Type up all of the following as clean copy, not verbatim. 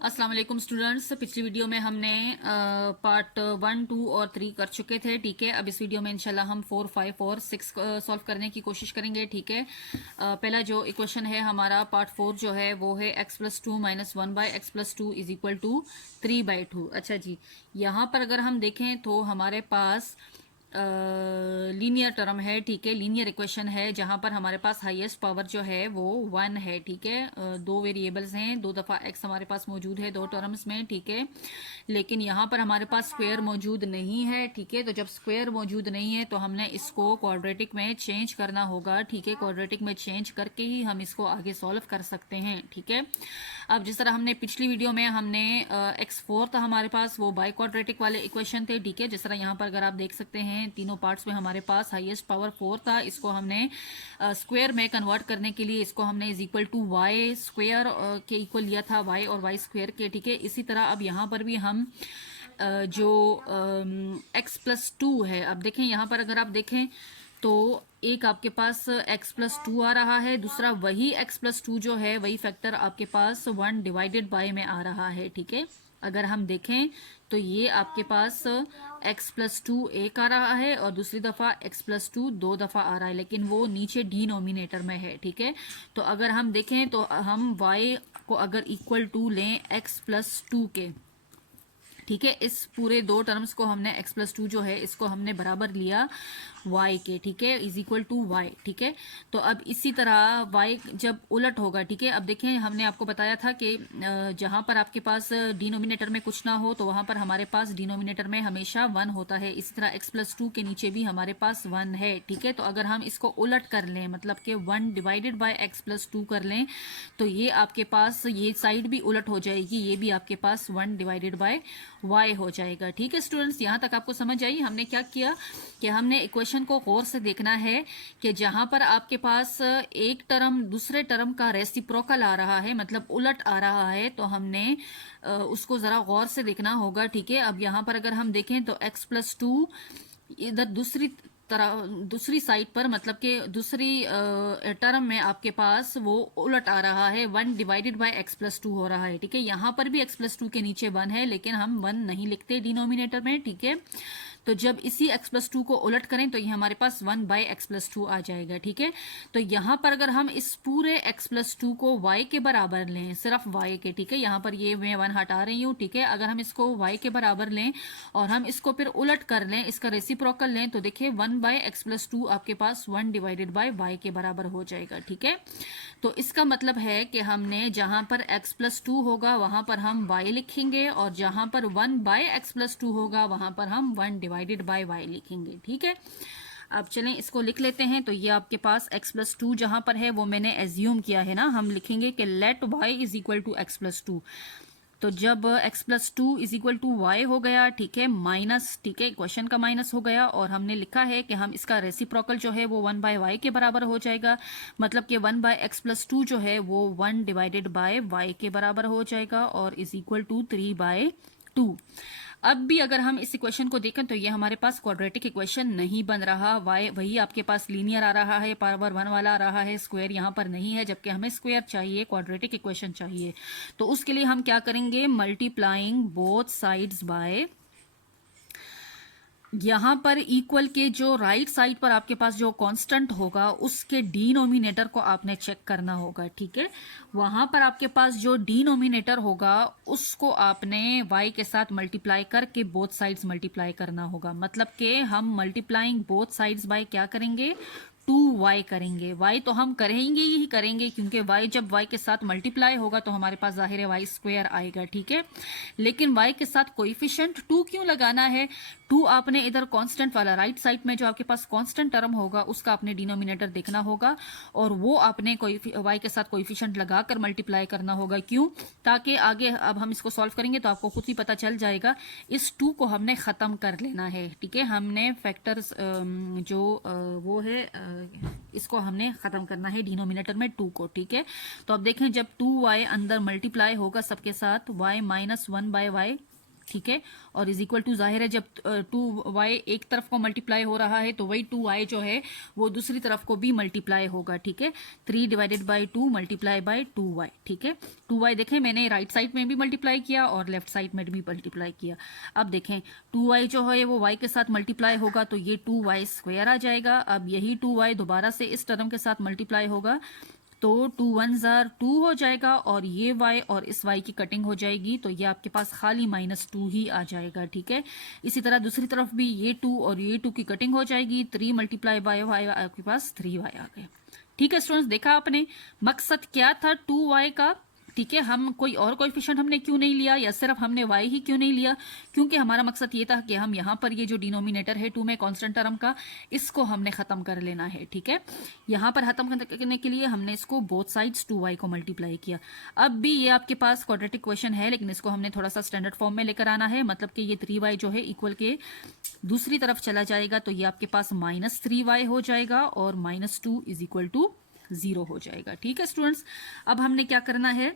अस्सलाम वालेकुम स्टूडेंट्स। पिछली वीडियो में हमने पार्ट 1, 2 और 3 कर चुके थे। ठीक है, अब इस वीडियो में इंशाल्लाह हम 4, 5 और 6 सॉल्व करने की कोशिश करेंगे। ठीक है, पहला जो इक्वेशन है हमारा पार्ट 4 जो है वो है x plus 2 minus 1 by x plus 2 is equal to 3/2। अच्छा जी, यहाँ पर अगर हम देखें तो हमारे पास लीनियर टर्म है। ठीक है, लीनियर इक्वेशन है जहां पर हमारे पास हाईएस्ट पावर जो है वो 1 है। ठीक है, दो वेरिएबल्स हैं, दो दफा x हमारे पास मौजूद है दो टर्म्स में। ठीक है, लेकिन यहाँ पर हमारे पास स्क्वायर मौजूद नहीं है। ठीक है, तो जब स्क्वायर मौजूद नहीं है तो हमने इसको क्वाड्रेटिक में चेंज करना होगा। ठीक है, क्वाड्रेटिक में चेंज करके ही हम इसको आगे सॉल्व कर सकते हैं। ठीक है, अब जिस तरह हमने पिछली वीडियो में हमने x4 था हमारे पास, वो बाई क्वाड्रेटिक वाले इक्वेशन थे। ठीक है, जिस तरह यहाँ पर अगर आप देख सकते हैं तीनों पार्ट्स में हमारे पास हाईएस्ट पावर 4 था। इसको हमने स्क्वायर में कन्वर्ट करने के लिए इसको हमने is equal to y square के इक्वल लिया था, वाई और वाई स्क्वायर के। ठीक है, इसी तरह अब यहाँ पर भी हम जो x प्लस 2 है, अब देखें यहाँ पर अगर आप देखें तो एक आपके पास x प्लस 2 आ रहा है, दूसरा वही x प्लस 2 जो है वही फैक्टर आपके पास 1 डिवाइडेड बाय में आ रहा है। ठीक है, अगर हम देखें तो ये आपके पास x प्लस 2 एक आ रहा है और दूसरी दफा x प्लस 2 दो दफा आ रहा है, लेकिन वो नीचे डिनोमिनेटर में है। ठीक है, तो अगर हम देखें तो हम y को अगर इक्वल टू लें x प्लस 2 के, ठीक है, इस पूरे दो टर्म्स को हमने x प्लस 2 जो है इसको हमने बराबर लिया y के। ठीक है, इज इक्वल टू y। ठीक है, तो अब इसी तरह y जब उलट होगा, ठीक है, अब देखें हमने आपको बताया था कि जहां पर आपके पास डिनोमिनेटर में कुछ ना हो तो वहां पर हमारे पास डिनोमिनेटर में हमेशा 1 होता है। इसी तरह x प्लस 2 के नीचे भी हमारे पास 1 है। ठीक है, तो अगर हम इसको उलट कर लें, मतलब कि 1 डिवाइडेड बाय x प्लस 2 कर लें, तो ये आपके पास ये साइड भी उलट हो जाएगी, ये भी आपके पास 1 डिवाइडेड बाय y हो जाएगा। ठीक है स्टूडेंट्स, यहां तक आपको समझ आई। हमने क्या किया कि हमने इक्वेशन को गौर से देखना है कि जहां पर आपके पास एक टर्म दूसरे टर्म का रेसिप्रोकल आ रहा है, मतलब उलट आ रहा है, तो हमने उसको जरा गौर से देखना होगा। ठीक है, अब यहां पर अगर हम देखें तो x प्लस 2 इधर दूसरी साइड पर, मतलब कि दूसरी टर्म में आपके पास वो उलट आ रहा है, 1 डिवाइडेड बाय x प्लस 2 हो रहा है। ठीक है, यहां पर भी x प्लस 2 के नीचे 1 है, लेकिन हम 1 नहीं लिखते डिनोमिनेटर में। ठीक है, तो जब इसी x प्लस 2 को उलट करें तो ये हमारे पास 1 बाई एक्स प्लस 2 आ जाएगा। ठीक है, तो यहां पर अगर हम इस पूरे x प्लस 2 को y के बराबर लें, सिर्फ y के, ठीक है, यहां पर ये मैं 1 हटा रही हूं। ठीक है, अगर हम इसको y के बराबर लें और हम इसको फिर उलट कर लें, इसका रेसिप्रोकल लें, तो देखिए 1 बाई एक्स प्लस 2 आपके पास 1 डिवाइडेड बाय y के बराबर हो जाएगा। ठीक है, तो इसका मतलब है कि हमने जहां पर x प्लस 2 होगा वहां पर हम y लिखेंगे, और जहां पर 1 बाय एक्स प्लस 2 होगा वहां पर हम 1 डिवाइडेड बाय y लिखेंगे। ठीक है, अब चलें इसको लिख लेते हैं। तो ये आपके पास x प्लस 2 जहां पर है वो मैंने एज्यूम किया है ना, हम लिखेंगे कि let y is equal to x plus 2। तो जब x plus 2 is equal to y हो गया, ठीक है, माइनस, ठीक है, क्वेश्चन का माइनस हो गया, और हमने लिखा है कि हम इसका रेसिप्रोकल जो है वो 1 बाय वाई के बराबर हो जाएगा, मतलब कि 1 बाय एक्स प्लस 2 जो है वो 1 डिवाइडेड बाय वाई के बराबर हो जाएगा, और इज इक्वल टू 3/2। अब भी अगर हम इस इक्वेशन को देखें तो ये हमारे पास क्वाड्रेटिक इक्वेशन नहीं बन रहा, वाई वही आपके पास लीनियर आ रहा है, पावर 1 वाला आ रहा है, स्क्वायर यहाँ पर नहीं है, जबकि हमें स्क्वायर चाहिए, क्वाड्रेटिक इक्वेशन चाहिए। तो उसके लिए हम क्या करेंगे, मल्टीप्लाइंग बोथ साइड्स बाय, यहां पर इक्वल के जो राइट साइड पर आपके पास जो कांस्टेंट होगा उसके डिनोमिनेटर को आपने चेक करना होगा। ठीक है, वहां पर आपके पास जो डिनोमिनेटर होगा उसको आपने y के साथ मल्टीप्लाई करके बोथ साइड्स मल्टीप्लाई करना होगा, मतलब कि हम मल्टीप्लाइंग बोथ साइड्स बाय क्या करेंगे, 2y करेंगे। y तो हम करेंगे ही करेंगे, क्योंकि y जब y के साथ मल्टीप्लाई होगा तो हमारे पास जाहिर है y स्क्वायर आएगा। ठीक है, लेकिन y के साथ कोएफिशिएंट 2 क्यों लगाना है, 2 आपने इधर कांस्टेंट वाला राइट साइड में जो आपके पास कांस्टेंट टर्म होगा उसका आपने डिनोमिनेटर देखना होगा, और वो आपने y के साथ कोएफिशिएंट लगाकर मल्टीप्लाई करना होगा। क्यों, ताकि आगे अब हम इसको सॉल्व करेंगे तो आपको खुद ही पता चल जाएगा। इस 2 को हमने खत्म कर लेना है। ठीक है, हमने फैक्टर्स जो वो है इसको हमने खत्म करना है डिनोमिनेटर में 2 को। ठीक है, तो अब देखें जब 2y अंदर मल्टीप्लाई होगा सबके साथ, y माइनस 1 बाय वाई ठीक है, और इज इक्वल टू जाहिर है जब 2y एक तरफ को मल्टीप्लाई हो रहा है तो वही 2y जो है वो दूसरी तरफ को भी मल्टीप्लाई होगा, ठीक है। 3 divided by 2 multiply by 2y, ठीक है। 2y देखें मैंने राइट साइड में भी मल्टीप्लाई किया और लेफ्ट साइड में भी मल्टीप्लाई किया। अब देखें 2y जो है वो y के साथ मल्टीप्लाई होगा तो ये 2y स्क्वायर आ जाएगा। अब यही 2y दोबारा से इस टर्म के साथ मल्टीप्लाई होगा तो 2 1 जार 2 हो जाएगा और ये y और इस y की कटिंग हो जाएगी तो ये आपके पास खाली -2 ही आ जाएगा, ठीक है। इसी तरह दूसरी तरफ भी ये 2 और ये 2 की कटिंग हो जाएगी, 3 मल्टीप्लाई बाय y आपके पास 3y आ गया, ठीक है। स्टूडेंट्स देखा आपने मकसद क्या था 2y का, ठीक है। हम कोई और कोएफिशिएंट हमने क्यों नहीं लिया या सिर्फ हमने y ही क्यों नहीं लिया, क्योंकि हमारा मकसद ये था कि हम यहाँ पर ये जो डिनोमिनेटर है 2 में कांस्टेंट टर्म का इसको हमने खत्म कर लेना है, ठीक है। यहाँ पर खत्म करने के लिए हमने इसको बोथ साइड्स 2y को मल्टीप्लाई किया। अब भी ये आपके पास क्वाड्रेटिक क्वेश्चन है लेकिन इसको हमने थोड़ा सा स्टैंडर्ड फॉर्म में लेकर आना है, मतलब कि ये 3y जो है इक्वल के दूसरी तरफ चला जाएगा तो ये आपके पास -3y हो जाएगा और -2 इज इक्वल टू 0 हो जाएगा, ठीक है स्टूडेंट्स। अब हमने क्या करना है,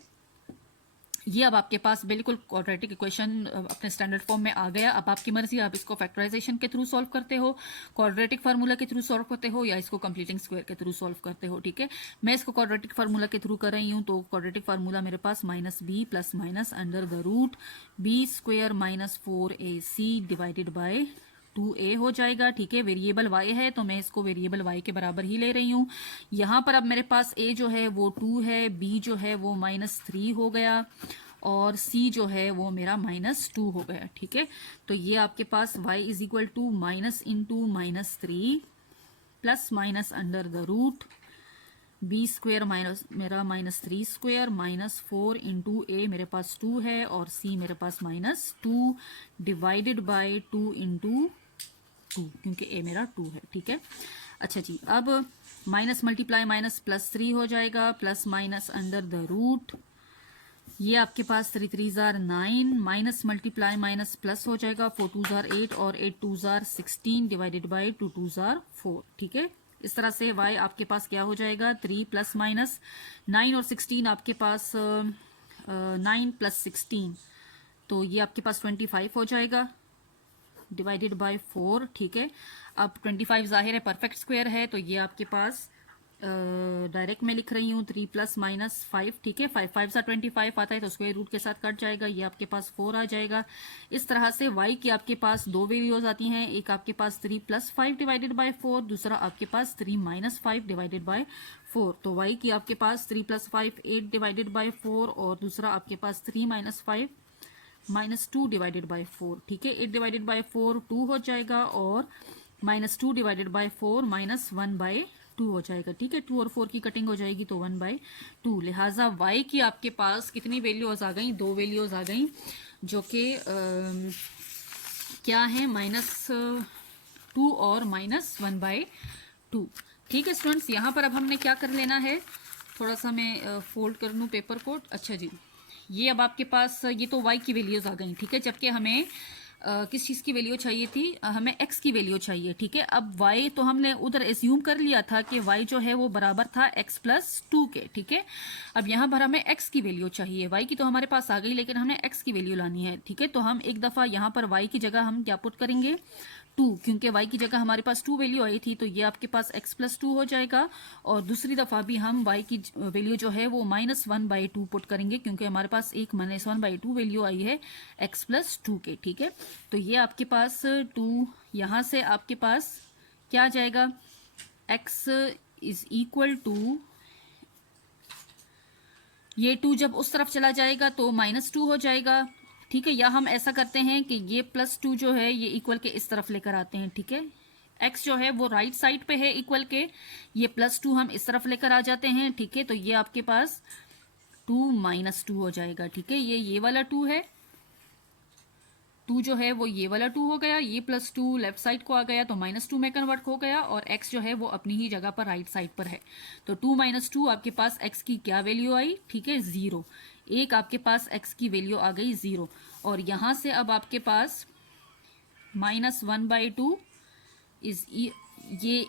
ये अब आपके पास बिल्कुल क्वाड्रेटिक इक्वेशन अपने स्टैंडर्ड फॉर्म में आ गया। अब आपकी मर्जी, आप इसको फैक्टराइजेशन के थ्रू सॉल्व करते हो, क्वाड्रेटिक फार्मूला के थ्रू सॉल्व करते हो या इसको कंप्लीटिंग स्क्वायर के थ्रू सॉल्व करते हो, ठीक है। मैं इसको क्वाड्रेटिक फार्मूला के थ्रू कर रही हूँ तो क्वाड्रेटिक फार्मूला मेरे पास -b plus minus under the root b square -4ac divided by 2a हो जाएगा, ठीक है। वेरिएबल y है तो मैं इसको वेरिएबल y के बराबर ही ले रही हूँ। यहाँ पर अब मेरे पास a जो है वो 2 है, b जो है वो -3 हो गया और c जो है वो मेरा -2 हो गया, ठीक है। तो ये आपके पास y is equal to minus into -3 plus minus under the root b square minus मेरा -3 स्क्वेयर -4 इंटू a मेरे पास 2 है और c मेरे पास -2 डिवाइडेड बाय 2 इंटू 2 क्योंकि a मेरा 2 है, ठीक है। अच्छा जी, अब माइनस मल्टीप्लाई माइनस +3 हो जाएगा plus minus under the root, ये आपके पास 3 3 जार 9 माइनस मल्टीप्लाई माइनस प्लस हो जाएगा 4 2 जार 8 और 8 2 जार 16 डिवाइडेड बाय 2 2 जार 4, ठीक है। इस तरह से y आपके पास क्या हो जाएगा 3 प्लस माइनस 9 और 16 आपके पास 9 प्लस 16 तो ये आपके पास 25 हो जाएगा डिवाइडेड बाय 4, ठीक है। अब 25 जाहिर है परफेक्ट स्क्वायर है तो ये आपके पास डायरेक्ट में लिख रही हूँ 3 प्लस माइनस 5, ठीक है। 5 5 सा 25 आता है तो स्क्वायर रूट के साथ कट जाएगा, ये आपके पास 4 आ जाएगा। इस तरह से y की आपके पास दो वैल्यूज आती हैं, एक आपके पास 3 प्लस 5 डिवाइडेड बाय 4, दूसरा आपके पास 3 माइनस 5 डिवाइडेड बाय 4। तो y की आपके पास 3 प्लस 5 8 डिवाइडेड बाय 4 और दूसरा आपके पास 3 माइनस 5 -2 डिवाइडेड बाय 4, ठीक है। 8 डिवाइडेड बाय 4 2 हो जाएगा और -2 डिवाइडेड बाय 4 -1/2 हो जाएगा, ठीक है। 2 और 4 की कटिंग हो जाएगी तो 1/2, लिहाजा y की आपके पास कितनी वैल्यूज आ गई, दो वैल्यूज आ गई जो कि क्या है -2 और -1/2, ठीक है स्टूडेंट्स। यहाँ पर अब हमने क्या कर लेना है, थोड़ा सा मैं फोल्ड कर लूँ पेपर को। अच्छा जी, ये अब आपके पास ये तो y की वैल्यूज आ गई, ठीक है। जबकि हमें किस चीज़ की वैल्यू चाहिए थी, हमें x की वैल्यू चाहिए, ठीक है। अब y तो हमने उधर एज्यूम कर लिया था कि y जो है वो बराबर था x प्लस 2 के, ठीक है। अब यहाँ पर हमें x की वैल्यू चाहिए, y की तो हमारे पास आ गई लेकिन हमने x की वैल्यू लानी है, ठीक है। तो हम एक दफ़ा यहाँ पर y की जगह हम क्या पुट करेंगे 2, क्योंकि y की जगह हमारे पास 2 वैल्यू आई थी तो ये आपके पास x प्लस 2 हो जाएगा। और दूसरी दफ़ा भी हम y की वैल्यू जो है वो -1/2 पुट करेंगे क्योंकि हमारे पास एक -1/2 वैल्यू आई है x प्लस 2 के, ठीक है। तो ये आपके पास 2 यहाँ से आपके पास क्या आ जाएगा, x इज इक्वल टू, ये 2 जब उस तरफ चला जाएगा तो -2 हो जाएगा, ठीक है। या हम ऐसा करते हैं कि ये +2 जो है ये इक्वल के इस तरफ लेकर आते हैं, ठीक है। x जो है वो राइट साइड पे है इक्वल के, ये +2 हम इस तरफ लेकर आ जाते हैं, ठीक है। तो ये आपके पास 2 -2 हो जाएगा, ठीक है। ये वाला 2 है, 2 जो है वो ये वाला 2 हो गया, ये +2 लेफ्ट साइड को आ गया तो -2 में कन्वर्ट हो गया और x जो है वो अपनी ही जगह पर राइट साइड पर है। तो 2 -2 आपके पास x की क्या वैल्यू आई, ठीक है 0, एक आपके पास x की वैल्यू आ गई 0। और यहां से अब आपके पास -1/2 इज ये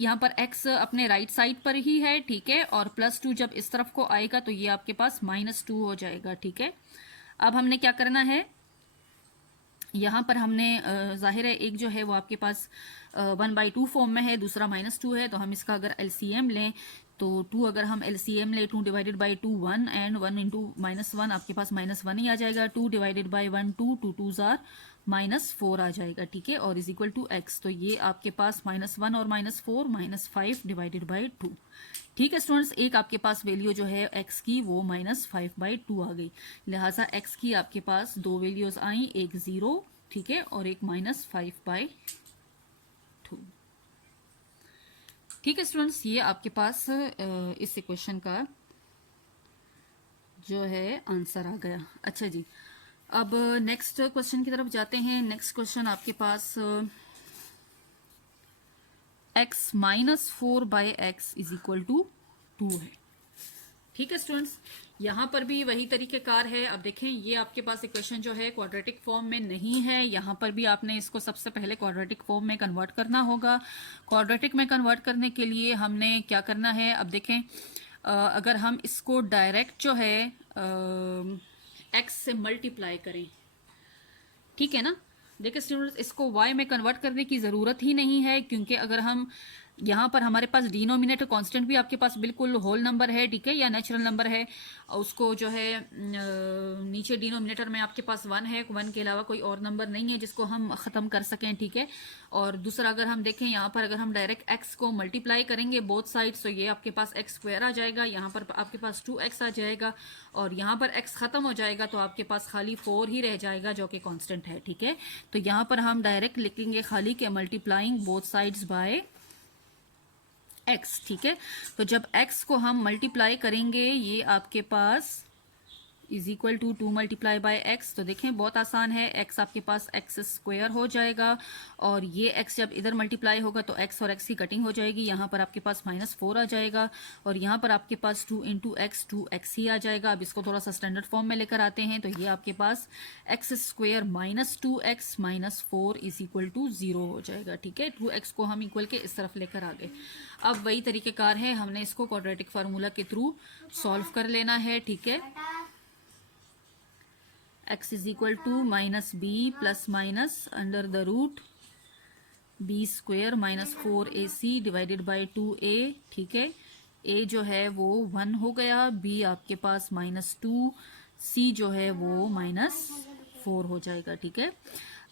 यहाँ पर x अपने राइट साइड पर ही है, ठीक है। और +2 जब इस तरफ को आएगा तो ये आपके पास -2 हो जाएगा, ठीक है। अब हमने क्या करना है, यहाँ पर हमने जाहिर है एक जो है वो आपके पास 1/2 फॉर्म में है, दूसरा -2 है, तो हम इसका अगर एलसीएम लें तो 2 अगर हम एलसीएम लें 2 डिवाइडेड बाई 2 1 एंड 1 इंटू -1 आपके पास -1 ही आ जाएगा। 2 डिवाइडेड बाई 1 2 2 2 जार -4 आ जाएगा, ठीक है, और इज इक्वल टू एक्स। तो ये आपके पास -1 और -4 -5 डिवाइडेड बाई 2। ठीक है स्टूडेंट्स, एक आपके पास वैल्यू जो है x की वो -5/2 आ गई, लिहाजा x की आपके पास दो वैल्यूज आई, एक 0, ठीक है, और एक -5/2। ठीक है स्टूडेंट्स, ये आपके पास इस इक्वेशन का जो है आंसर आ गया। अच्छा जी, अब नेक्स्ट क्वेश्चन की तरफ जाते हैं। नेक्स्ट क्वेश्चन आपके पास x -4/x is equal to 2 है। ठीक है स्टूडेंट्स, यहाँ पर भी वही तरीकेकार है। अब देखें, ये आपके पास इक्वेशन जो है क्वाड्रेटिक फॉर्म में नहीं है, यहाँ पर भी आपने इसको सबसे पहले क्वाड्रेटिक फॉर्म में कन्वर्ट करना होगा। क्वाड्रेटिक में कन्वर्ट करने के लिए हमने क्या करना है, अब देखें, अगर हम इसको डायरेक्ट जो है x से मल्टीप्लाई करें, ठीक है ना। देखिए स्टूडेंट्स, इसको y में कन्वर्ट करने की ज़रूरत ही नहीं है, क्योंकि अगर हम यहाँ पर हमारे पास डिनोमिनेटर कांस्टेंट भी आपके पास बिल्कुल होल नंबर है, ठीक है, या नेचुरल नंबर है, उसको जो है नीचे डिनोमिनेटर में आपके पास 1 है, 1 के अलावा कोई और नंबर नहीं है जिसको हम ख़त्म कर सकें, ठीक है। और दूसरा अगर हम देखें, यहाँ पर अगर हम डायरेक्ट x को मल्टीप्लाई करेंगे बोथ साइड्स, तो ये आपके पास x² आ जाएगा, यहाँ पर आपके पास 2x आ जाएगा, और यहाँ पर x ख़त्म हो जाएगा तो आपके पास खाली 4 ही रह जाएगा जो कि कांस्टेंट है, ठीक है। तो यहाँ पर हम डायरेक्ट लिखेंगे खाली के multiplying both sides by x, ठीक है। तो जब x को हम मल्टीप्लाई करेंगे, ये आपके पास is equal to 2 multiply by X, तो देखें बहुत आसान है, x आपके पास x² हो जाएगा, और ये x जब इधर मल्टीप्लाई होगा तो x और x की कटिंग हो जाएगी, यहाँ पर आपके पास -4 आ जाएगा, और यहाँ पर आपके पास 2 इंटू एक्स 2x ही आ जाएगा। अब इसको थोड़ा सा स्टैंडर्ड फॉर्म में लेकर आते हैं, तो ये आपके पास x² -2x -4 is equal to 0 हो जाएगा, ठीक है। 2x को हम इक्वल के इस तरफ लेकर आ गए। अब वही तरीकेकार है, हमने इसको क्वाड्रेटिक फार्मूला के थ्रू सॉल्व कर लेना है, ठीक है। x is equal to -b plus minus under the root b² -4ac divided by 2a, ठीक है। a जो है वो 1 हो गया, b आपके पास -2, c जो है वो -4 हो जाएगा, ठीक है।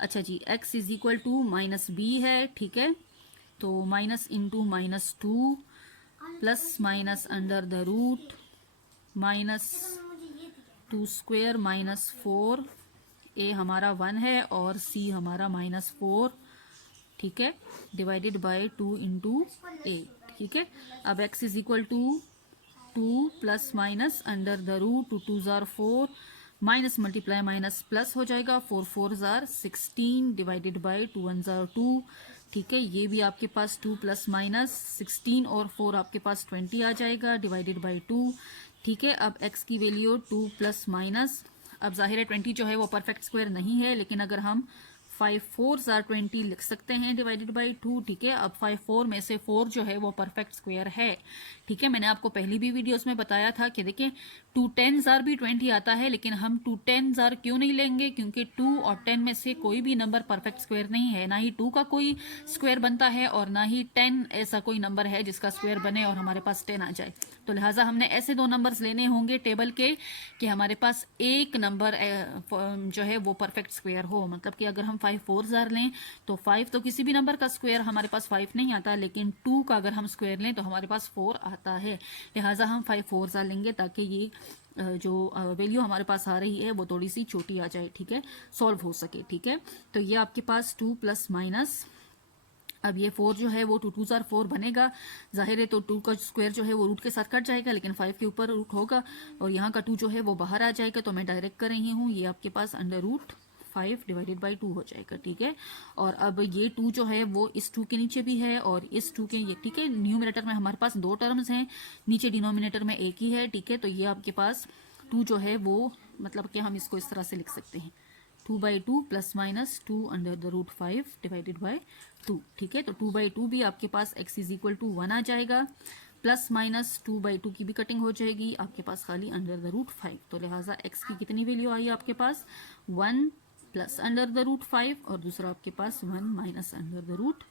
अच्छा जी, x is equal to -b है, ठीक है, तो minus into -2 plus minus under the root -2² -4, a हमारा 1 है और c हमारा -4, ठीक है, डिवाइडेड बाय 2 इंटू a, ठीक है। अब x is equal to 2 plus minus under the root 2 2 जार 4 माइनस मल्टीप्लाई माइनस प्लस हो जाएगा, 4 4 जार 16 डिवाइडेड बाय 2 1 जार 2, ठीक है। ये भी आपके पास 2 प्लस माइनस 16 और 4 आपके पास 20 आ जाएगा डिवाइडेड बाय 2, ठीक है। अब x की वैल्यू 2 प्लस माइनस, अब जाहिर है 20 जो है वो परफेक्ट स्क्वायर नहीं है, लेकिन अगर हम 5 4 जार 20 लिख सकते हैं डिवाइडेड बाई 2, ठीक है। अब 5 4 में से 4 जो है वो परफेक्ट स्क्वायर है, ठीक है। मैंने आपको पहली भी वीडियोस में बताया था कि देखिए 2 10 जार भी 20 आता है, लेकिन हम 2 10 जार क्यों नहीं लेंगे, क्योंकि 2 और 10 में से कोई भी नंबर परफेक्ट स्क्वायर नहीं है, ना ही 2 का कोई स्क्वायर बनता है और ना ही 10 ऐसा कोई नंबर है जिसका स्क्वायर बने और हमारे पास 10 आ जाए। तो लिहाजा हमने ऐसे दो नंबर्स लेने होंगे टेबल के कि हमारे पास एक नंबर जो है वो परफेक्ट स्क्वायर हो, मतलब कि अगर हम 5 4 जार लें तो 5 तो किसी भी नंबर का स्क्वायर हमारे पास 5 नहीं आता, लेकिन 2 का अगर हम स्क्वायर लें तो हमारे पास 4 आता है। लिहाजा हम 5 4 जार लेंगे ताकि ये जो वैल्यू हमारे पास आ रही है वो थोड़ी सी छोटी आ जाए, ठीक है, सॉल्व हो सके, ठीक है। तो ये आपके पास 2 प्लस माइनस, अब ये 4 जो है वो 2 2 जार 4 बनेगा, जाहिर है तो 2 का स्क्वायर जो है वो रूट के साथ कट जाएगा, लेकिन 5 के ऊपर रूट होगा और यहाँ का 2 जो है वो बाहर आ जाएगा, तो मैं डायरेक्ट कर रही हूँ, ये आपके पास अंडर रूट 5 डिवाइडेड बाई 2 हो जाएगा, ठीक है। और अब ये 2 जो है वो इस 2 के नीचे भी है और इस 2 के, ये ठीक है, न्यूमरेटर में हमारे पास 2 टर्म्स हैं, नीचे डिनोमिनेटर में एक ही है, ठीक है। तो ये आपके पास 2 जो है वो, मतलब कि हम इसको इस तरह से लिख सकते हैं, 2/2 plus minus 2 under the root 5 divided by 2, ठीक है। तो 2/2 भी आपके पास x इज इक्वल टू 1 आ जाएगा, प्लस माइनस 2/2 की भी कटिंग हो जाएगी, आपके पास खाली अंडर द रूट 5, तो लिहाजा x की कितनी वैल्यू आई आपके पास 1 प्लस अंडर द रूट 5 और दूसरा आपके पास 1 माइनस अंडर द रूट